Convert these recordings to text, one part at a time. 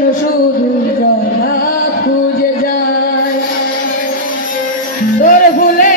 যেন শুধু খুঁজে যায়। তোর ভুলে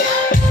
Yeah.